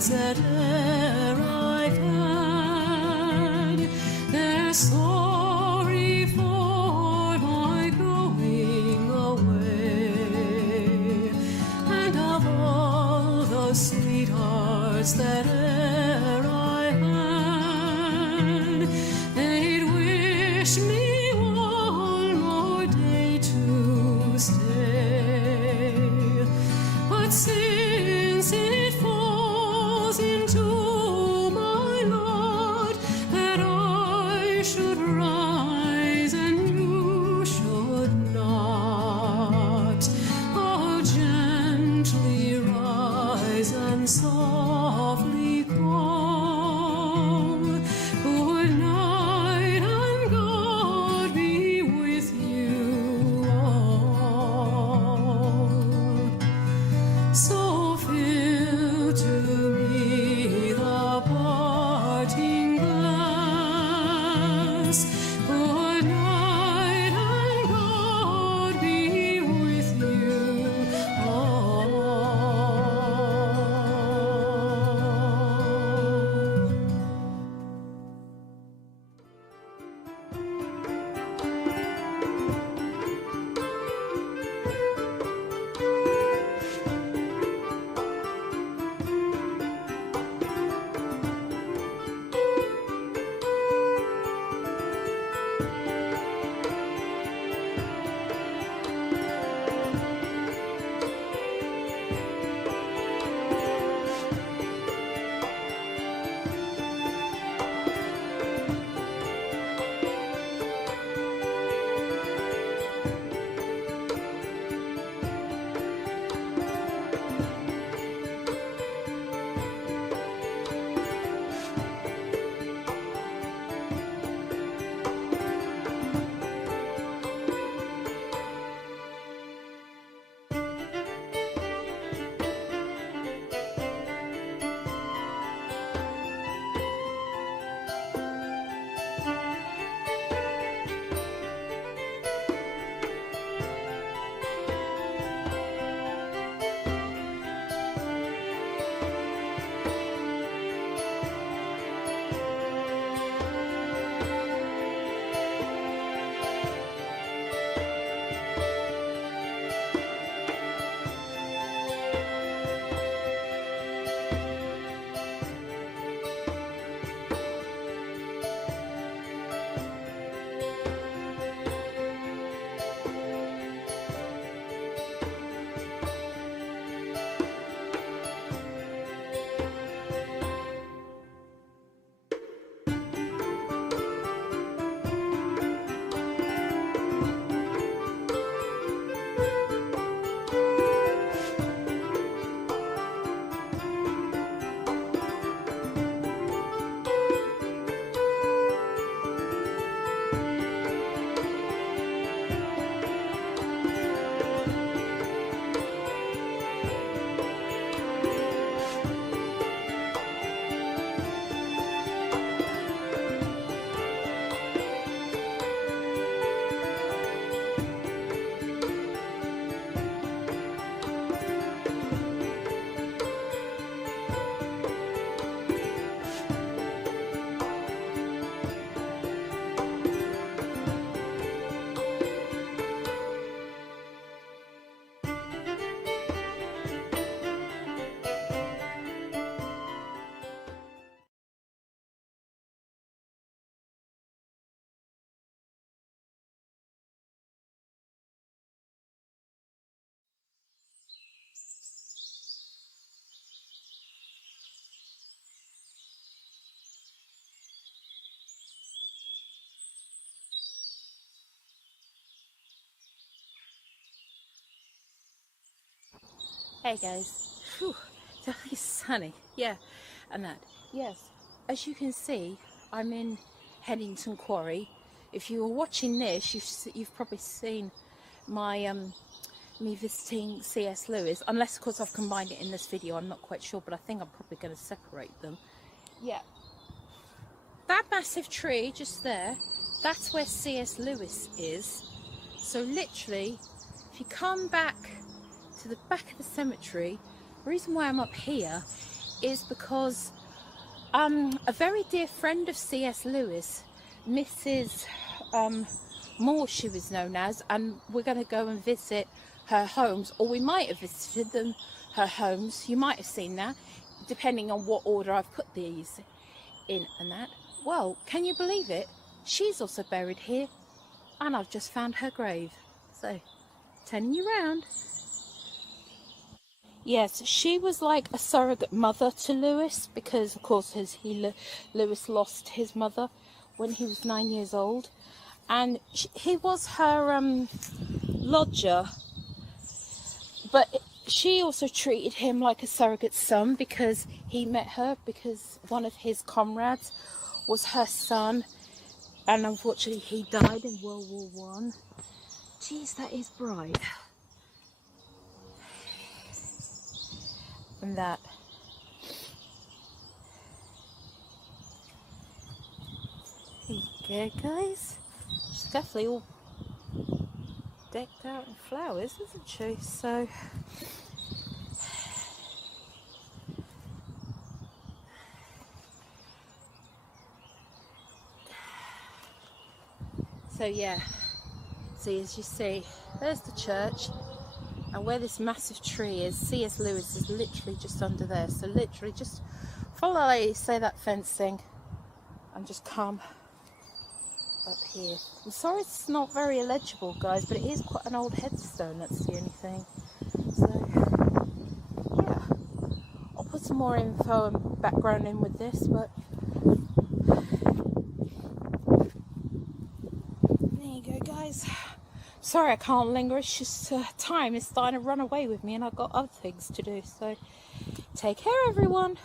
sweethearts that e'er I've had, they're sorry for my going away, and of all the sweethearts that e'er I had, they'd wish me one more day to stay. But since it falls into my lot that I should rise and you should not, oh, gently rise and softly call, good night and God be with you all. So fill to me the parting glass, good night and God be with you all. Hey guys, whew, it's sunny, yeah, and that. Yes, as you can see, I'm in Headington Quarry. If you were watching this, you've probably seen my me visiting C.S Lewis, unless of course I've combined it in this video. I'm not quite sure, but I think I'm probably going to separate them. Yeah, that massive tree just there, that's where C.S Lewis is. So literally, if you come back to the back of the cemetery, the reason why I'm up here is because a very dear friend of C.S. Lewis, Mrs. Moore she was known as, and we're going to go and visit her homes, or we might have visited them, her homes. You might have seen that, depending on what order I've put these in and that. Well, can you believe it? She's also buried here, and I've just found her grave. So, turning you round. Yes, she was like a surrogate mother to Lewis, because of course Lewis lost his mother when he was 9 years old, and he was her lodger, but she also treated him like a surrogate son, because he met her because one of his comrades was her son, and unfortunately he died in World War One. Geez, that is bright. And that. There you go, guys. She's definitely all decked out in flowers, isn't she? So yeah. See, as you see, there's the church, and where this massive tree is, C.S. Lewis is literally just under there. So literally just follow, like, say, that fencing, and just come up here. I'm sorry it's not very illegible, guys, but it is quite an old headstone, that's the only thing. So yeah, I'll put some more info and background in with this, but there you go, guys. Sorry I can't linger, it's just time is starting to run away with me, and I've got other things to do. So take care, everyone.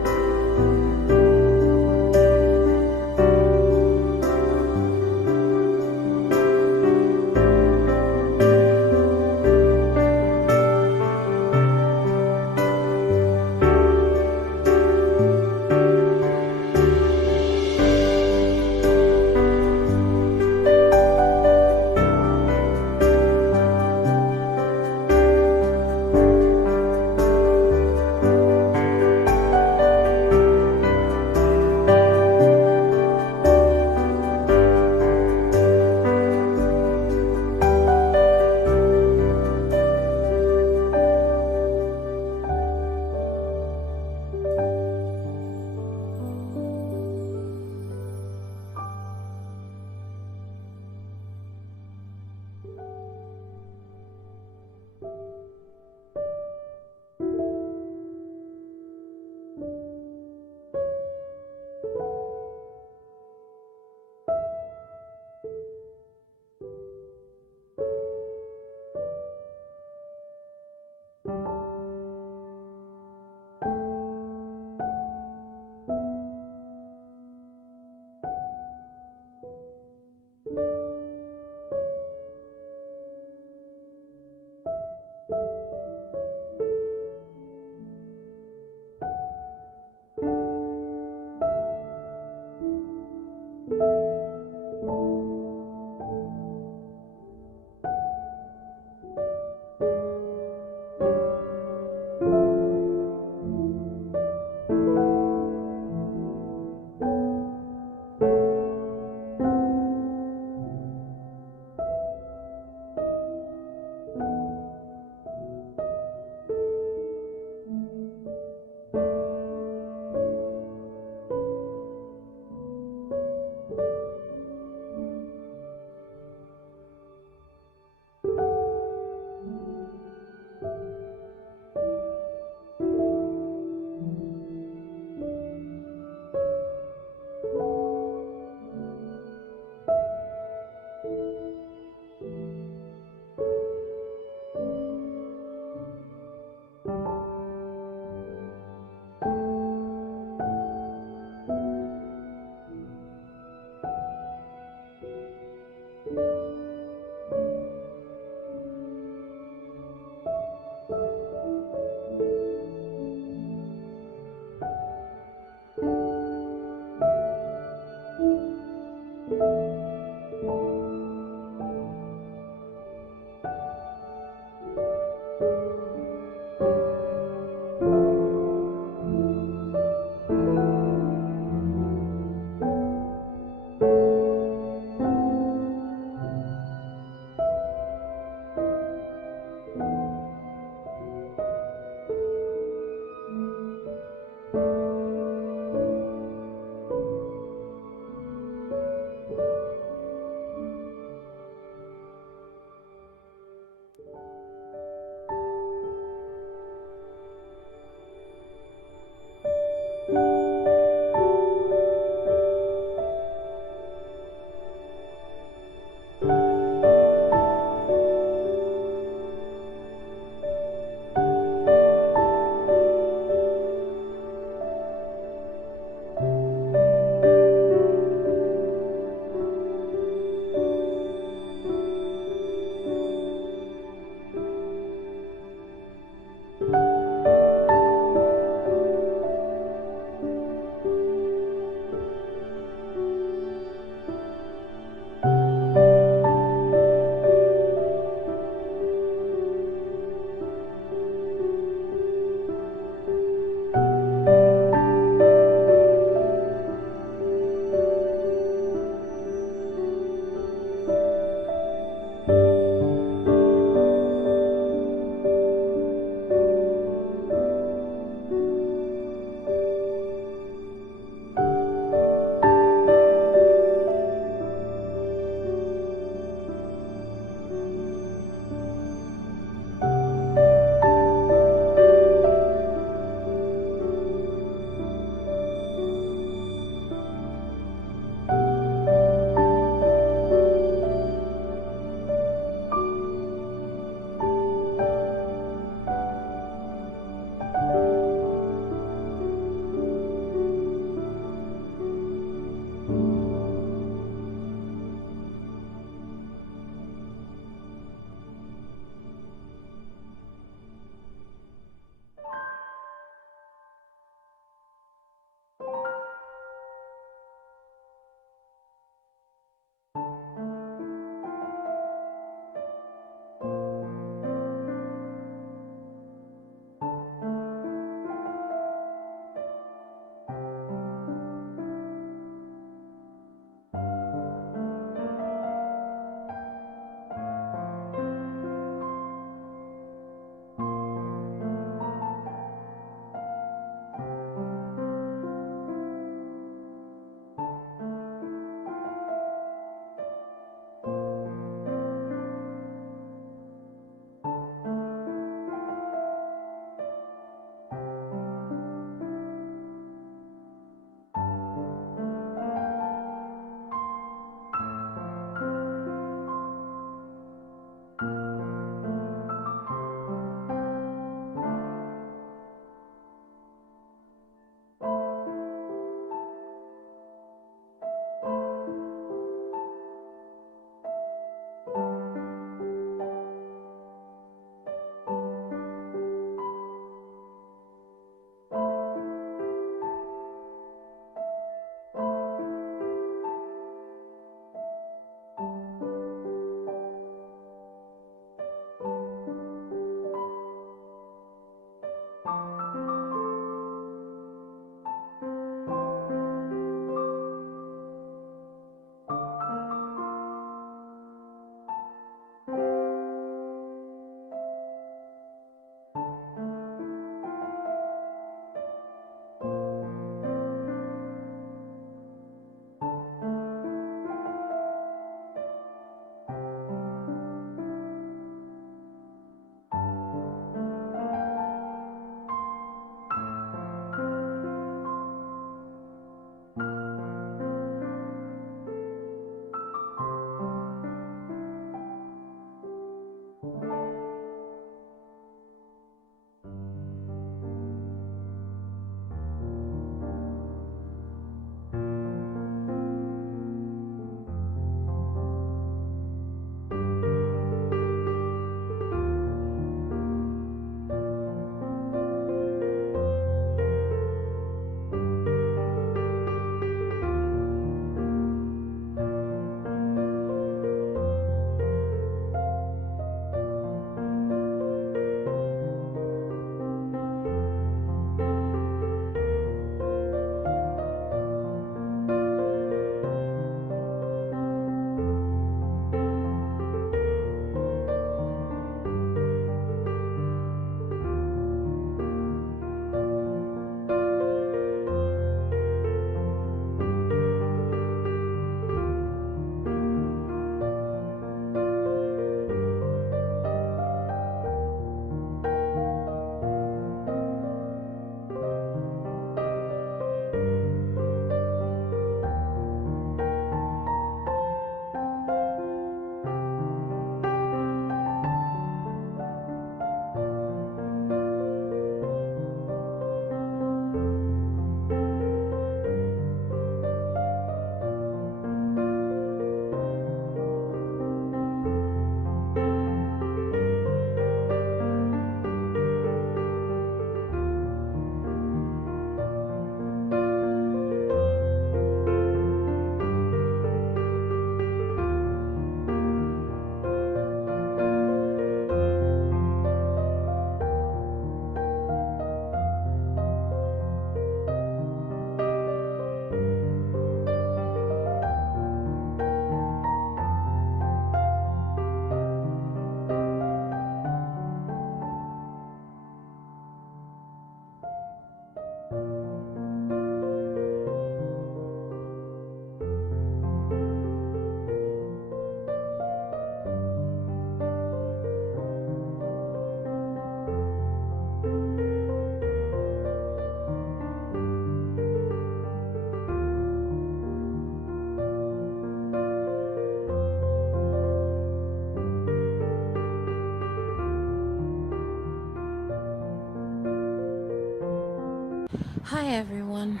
Hi everyone.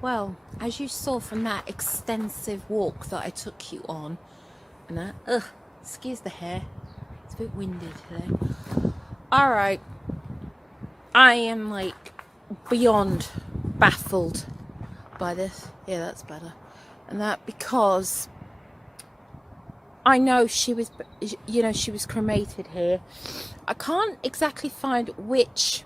Well, as you saw from that extensive walk that I took you on, and that, excuse the hair, it's a bit windy today. Alright, I am like beyond baffled by this. Yeah, that's better. And that because I know she was, she was cremated here. I can't exactly find which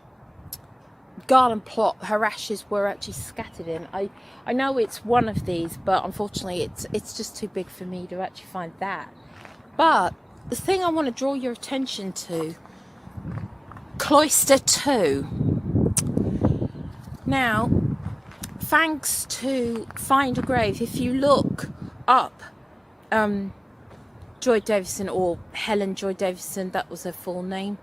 garden plot her ashes were actually scattered in. I know it's one of these, but unfortunately it's just too big for me to actually find that. But the thing I want to draw your attention to, Cloister 2. Now, thanks to Find a Grave, if you look up Joy Davison, or Helen Joy Davison, that was her full name,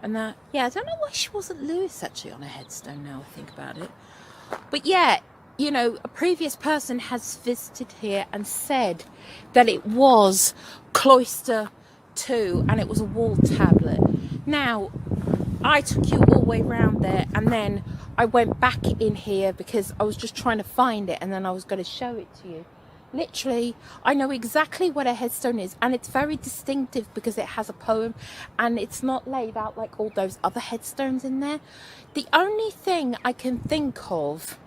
and that, yeah, I don't know why she wasn't Lewis actually on a headstone now I think about it. But yeah, a previous person has visited here and said that it was Cloister 2 and it was a wall tablet. Now, I took you all the way around there and then I went back in here because I was just trying to find it and then I was going to show it to you. Literally, I know exactly what a headstone is, and it's very distinctive because it has a poem and it's not laid out like all those other headstones in there. The only thing I can think of,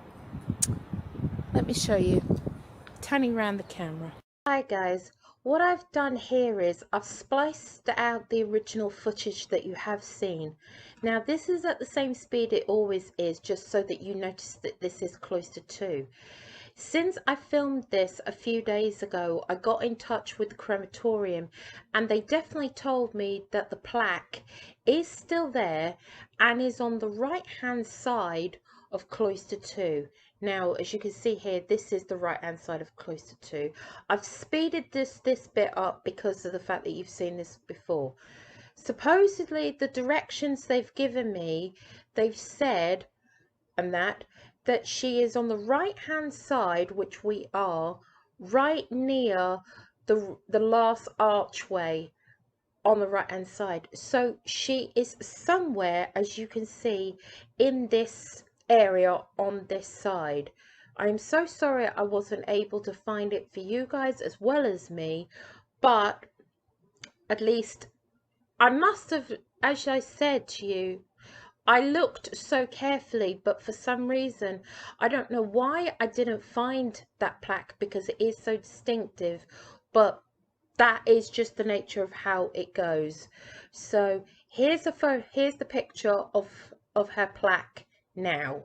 let me show you, turning around the camera. Hi guys, what I've done here is I've spliced out the original footage that you have seen. Now this is at the same speed it always is, just so that you notice that this is Cloister 2. Since I filmed this a few days ago, I got in touch with the crematorium and they definitely told me that the plaque is still there and is on the right hand side of Cloister 2. Now, as you can see here, this is the right hand side of Cloister 2. I've speeded this bit up because of the fact that you've seen this before. Supposedly, the directions they've given me, they've said, and that she is on the right hand side, which we are, right near the last archway on the right hand side. So she is somewhere, as you can see, in this area on this side. I'm so sorry I wasn't able to find it for you guys as well as me, but at least I must have, as I said to you, I looked so carefully, but for some reason, I don't know why I didn't find that plaque because it is so distinctive, but that is just the nature of how it goes. So here's the picture of her plaque now.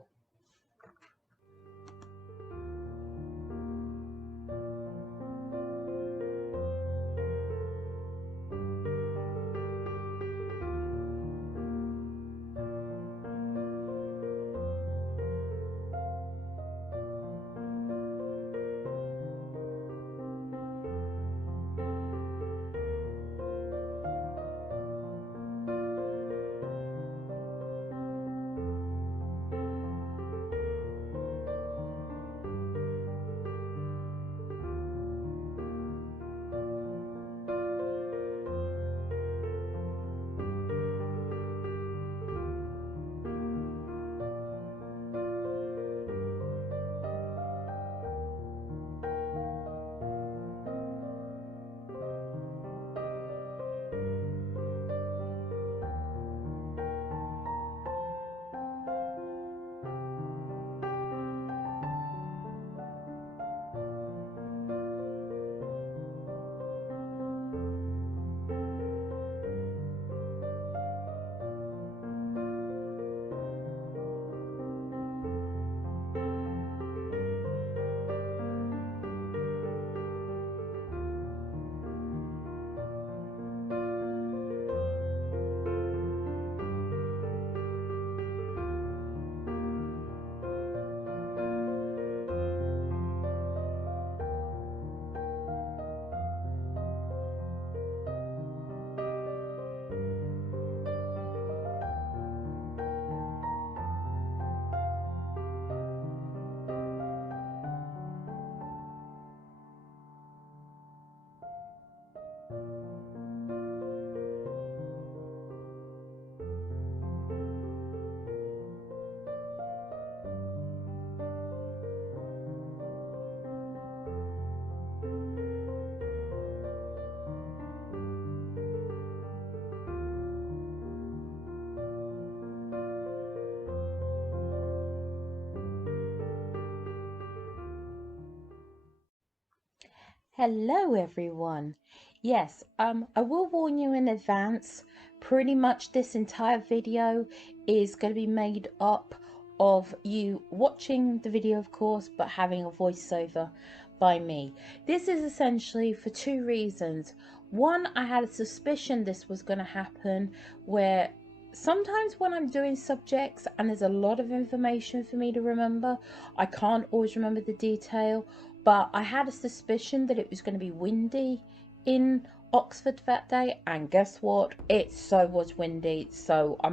Hello everyone. Yes, I will warn you in advance. Pretty much this entire video is going to be made up of you watching the video, of course, but having a voiceover by me. This is essentially for two reasons. One, I had a suspicion this was going to happen, where sometimes when I'm doing subjects and there's a lot of information for me to remember, I can't always remember the detail. But I had a suspicion that it was going to be windy in Oxford that day, and guess what? It so was windy, so I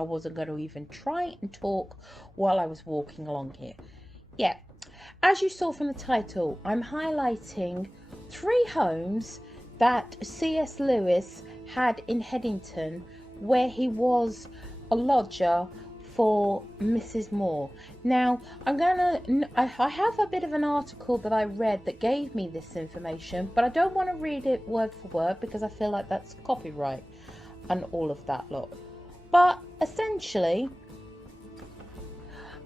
wasn't going to even try and talk while I was walking along here. Yeah, as you saw from the title, I'm highlighting 3 homes that C.S. Lewis had in Headington, where he was a lodger for Mrs. Moore. Now, I have a bit of an article that I read that gave me this information, but I don't want to read it word for word because I feel like that's copyright and all of that lot. But essentially,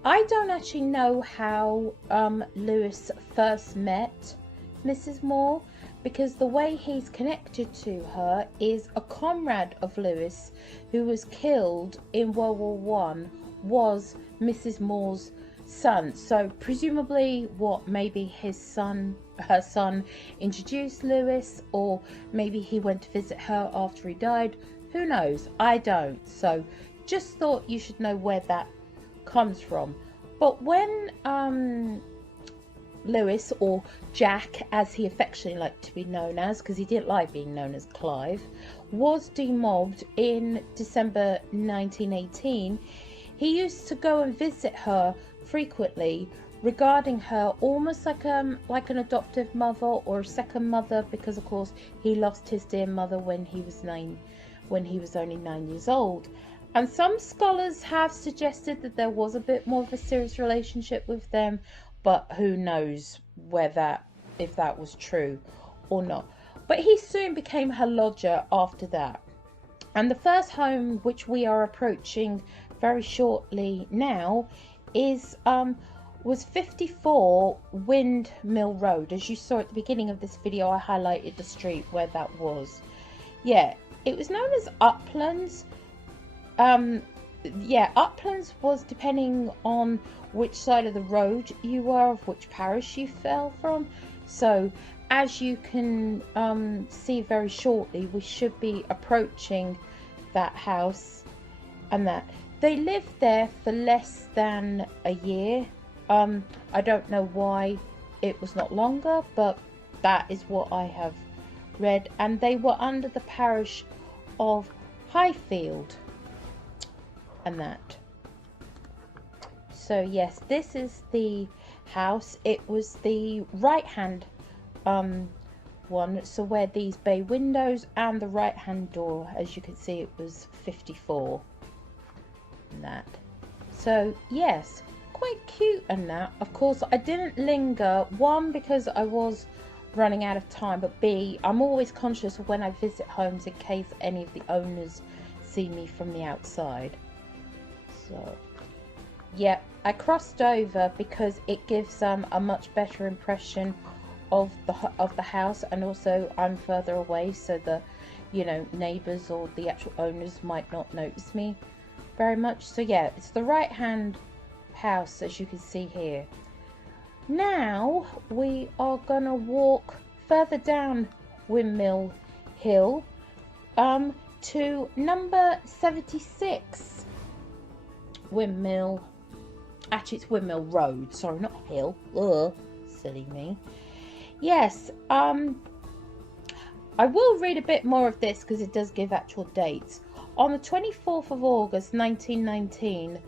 I don't actually know how Lewis first met Mrs. Moore, because the way he's connected to her is a comrade of Lewis who was killed in World War One was Mrs. Moore's son. So presumably maybe her son introduced Lewis, or maybe he went to visit her after he died. Who knows? I don't. So just thought you should know where that comes from. But when Lewis, or Jack as he affectionately liked to be known as, because he didn't like being known as Clive, was demobbed in December 1918, he used to go and visit her frequently, regarding her almost like an adoptive mother or a second mother, because of course he lost his dear mother when he was only 9 years old. And some scholars have suggested that there was a bit more of a serious relationship with them, but who knows if that was true or not. But he soon became her lodger after that. And the first home, which we are approaching very shortly now, was 54 Windmill Road. As you saw at the beginning of this video, I highlighted the street where that was. Yeah, it was known as Uplands. Uplands was depending on which side of the road you were, of which parish you fell from. So as you can see very shortly, we should be approaching that house. And that they lived there for less than a year. I don't know why it was not longer, but that is what I have read. And they were under the parish of Highfield and that. So yes, this is the house. It was the right hand one, so where these bay windows and the right hand door, as you can see, it was 54 and that. So yes, quite cute and that. Of course I didn't linger, one because I was running out of time, but B, I'm always conscious of when I visit homes in case any of the owners see me from the outside. So yeah, I crossed over because it gives a much better impression of the house, and also I'm further away, so the neighbors or the actual owners might not notice me very much. So yeah, it's the right hand house, as you can see here. Now we are gonna walk further down Windmill Hill to number 76 Windmill. Actually, it's Windmill Road. Sorry, not Hill. Ugh, silly me. Yes, I will read a bit more of this because it does give actual dates. On the 24th of August 1919,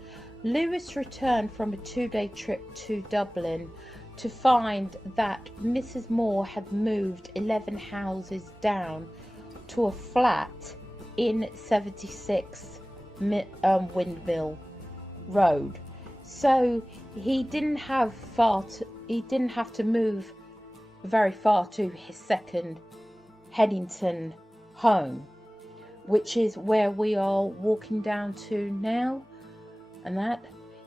Lewis returned from a 2-day trip to Dublin to find that Mrs. Moore had moved 11 houses down to a flat in 76 Windmill Road. So he didn't have to move very far to his second Headington home, which is where we are walking down to now. And that,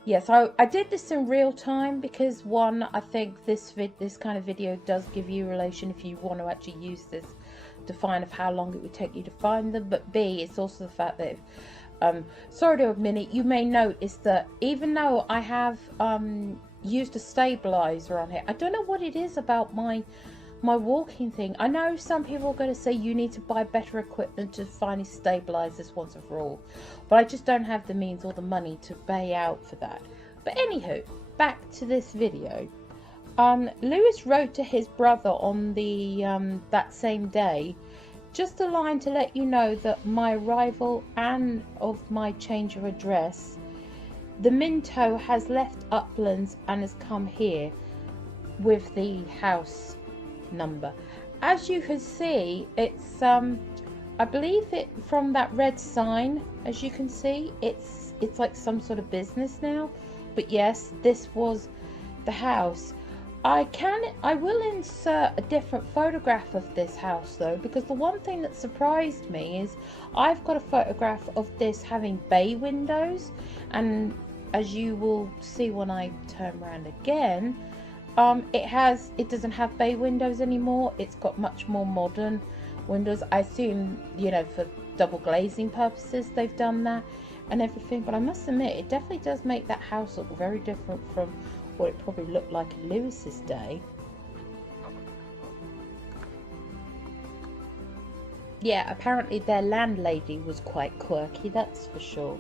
Yes, I did this in real time because one, I think this kind of video does give you relation if you want to actually use this to find of how long it would take you to find them. But B, it's also the fact that, sorry to admit it, you may notice that even though I have used a stabilizer on here, I don't know what it is about my walking thing. I know some people are going to say you need to buy better equipment to finally stabilize this once and for all, but I just don't have the means or the money to pay out for that. But anywho, back to this video. Lewis wrote to his brother on the that same day, just a line to let you know that my arrival and of my change of address, the Minto has left Uplands and has come here with the house number. As you can see, it's I believe it from that red sign, as you can see, it's like some sort of business now. But yes, this was the house. I will insert a different photograph of this house though, because the one thing that surprised me is I've got a photograph of this having bay windows, and as you will see when I turn around again, it doesn't have bay windows anymore. It's got much more modern windows. I assume, you know, for double glazing purposes they've done that and everything, but I must admit it definitely does make that house look very different from what it probably looked like in Lewis's day. Yeah, apparently their landlady was quite quirky, that's for sure.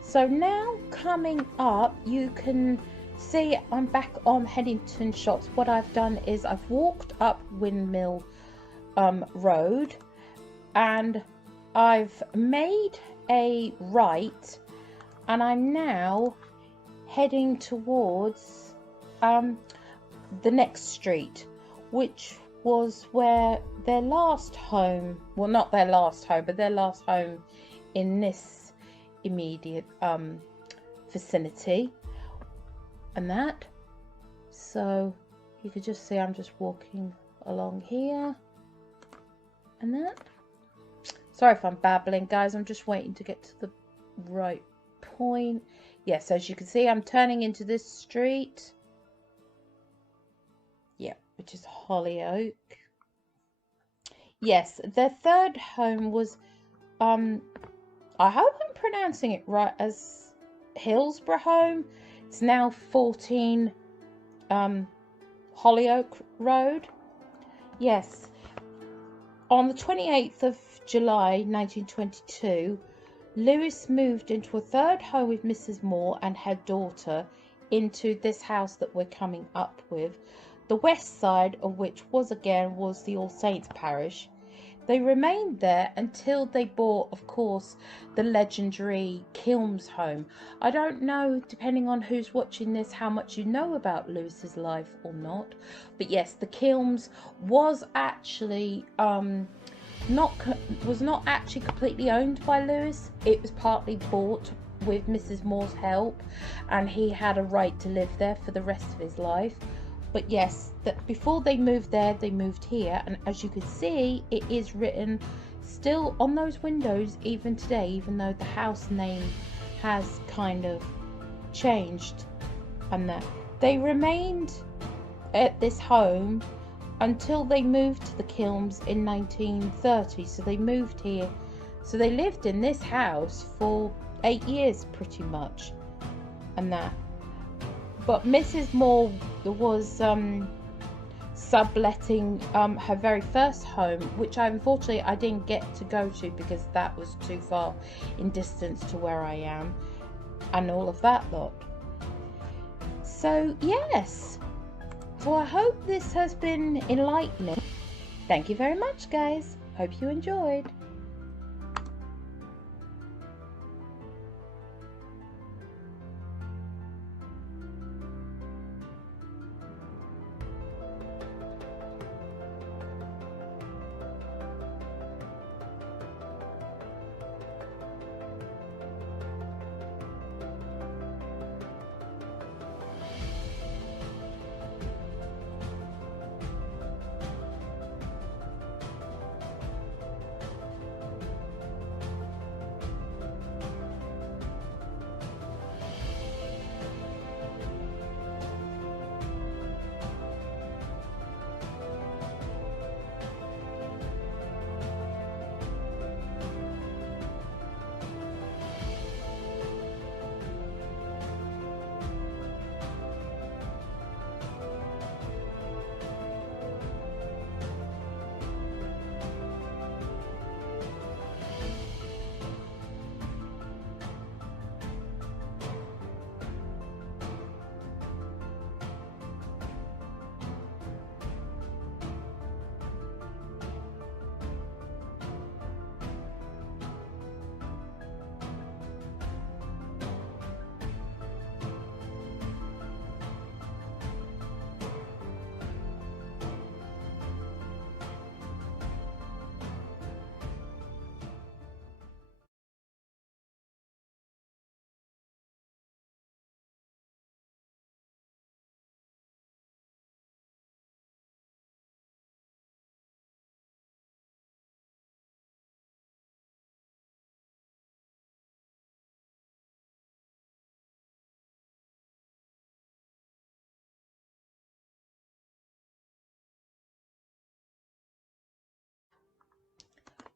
So now coming up, you can see I'm back on Headington Shops. What I've done is I've walked up Windmill Road and I've made a right, and I'm now heading towards the next street, which was where their last home, well, not their last home, but their last home in this immediate vicinity. And that, so you could just see I'm just walking along here and that. Sorry if I'm babbling, guys, I'm just waiting to get to the right point. Yes, as you can see, I'm turning into this street, yeah, which is Hollyoak. Yes, their third home was I hope I'm pronouncing it right, as Hillsborough Home. It's now 14 Hollyoak Road. Yes. On the 28th of July 1922, Lewis moved into a third home with Mrs. Moore and her daughter into this house that we're coming up with, the west side of which was the All Saints parish. They remained there until they bought, of course, the legendary Kilmes home. I don't know, depending on who's watching this, how much you know about Lewis's life or not. But yes, the Kilmes was actually not actually completely owned by Lewis. It was partly bought with Mrs. Moore's help, and he had a right to live there for the rest of his life. But yes, that before they moved there, they moved here, and as you can see, it is written still on those windows even today, even though the house name has kind of changed. And that they remained at this home until they moved to the Kilmes in 1930. So they moved here, so they lived in this house for 8 years pretty much, and that. But Mrs. Moore was subletting her very first home, which unfortunately I didn't get to go to because that was too far in distance to where I am and all of that lot. So yes, so I hope this has been enlightening. Thank you very much, guys. Hope you enjoyed.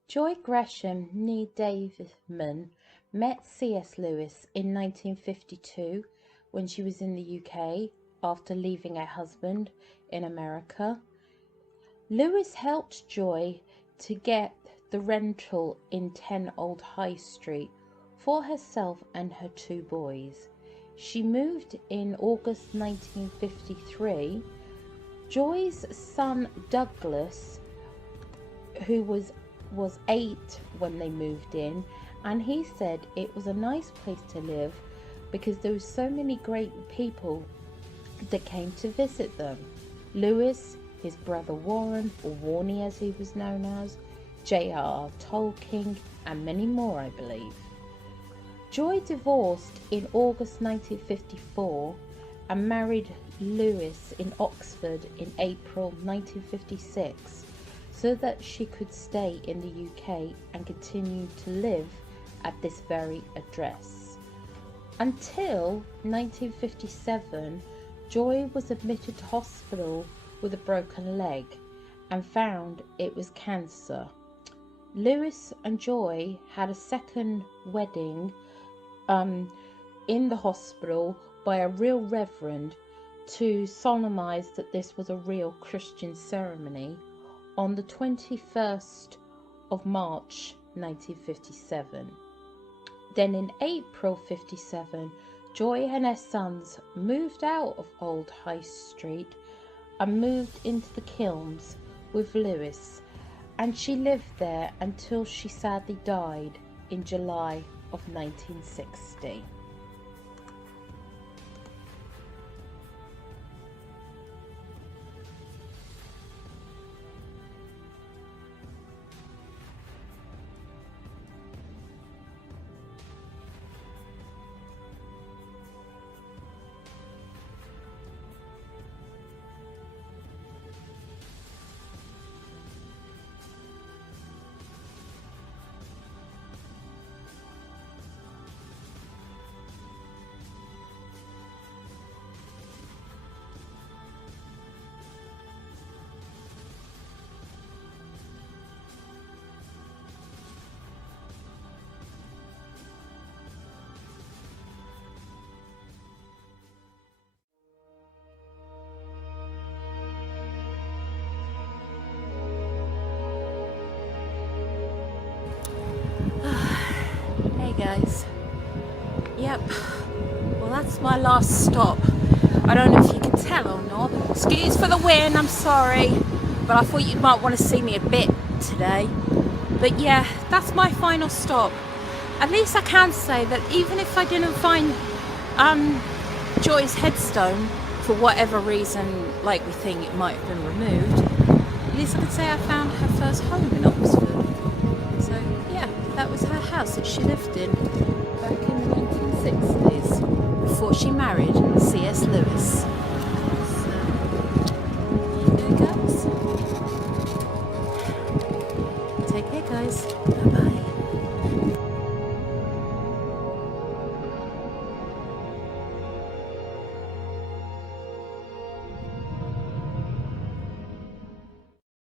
Joy Gresham, née Davidman, met C.S. Lewis in 1952 when she was in the UK after leaving her husband in America. Lewis helped Joy to get the rental in 10 Old High Street for herself and her 2 boys. She moved in August 1953. Joy's son Douglas, who was 8 when they moved in, and he said it was a nice place to live because there were so many great people that came to visit them. Lewis, his brother Warren, or Warnie as he was known as, J.R.R. Tolkien, and many more, I believe. Joy divorced in August 1954 and married Lewis in Oxford in April 1956 so that she could stay in the UK and continue to live at this very address. Until 1957, Joy was admitted to hospital with a broken leg and found it was cancer. Lewis and Joy had a second wedding in the hospital by a real reverend to solemnize that this was a real Christian ceremony on the 21st of March 1957. Then in April 57, Joy and her sons moved out of Old High Street and moved into the Kilns with Lewis, and she lived there until she sadly died in July of 1960. Hey guys, yep, well that's my last stop. I don't know if you can tell or not. Excuse for the wind, I'm sorry, but I thought you might want to see me a bit today. But yeah, that's my final stop. At least I can say that even if I didn't find Joy's headstone for whatever reason, like we think it might have been removed, at least I could say I found her first home in Oxford. So yeah, that was her house that she lived in back in the 1960s before she married C.S. Lewis.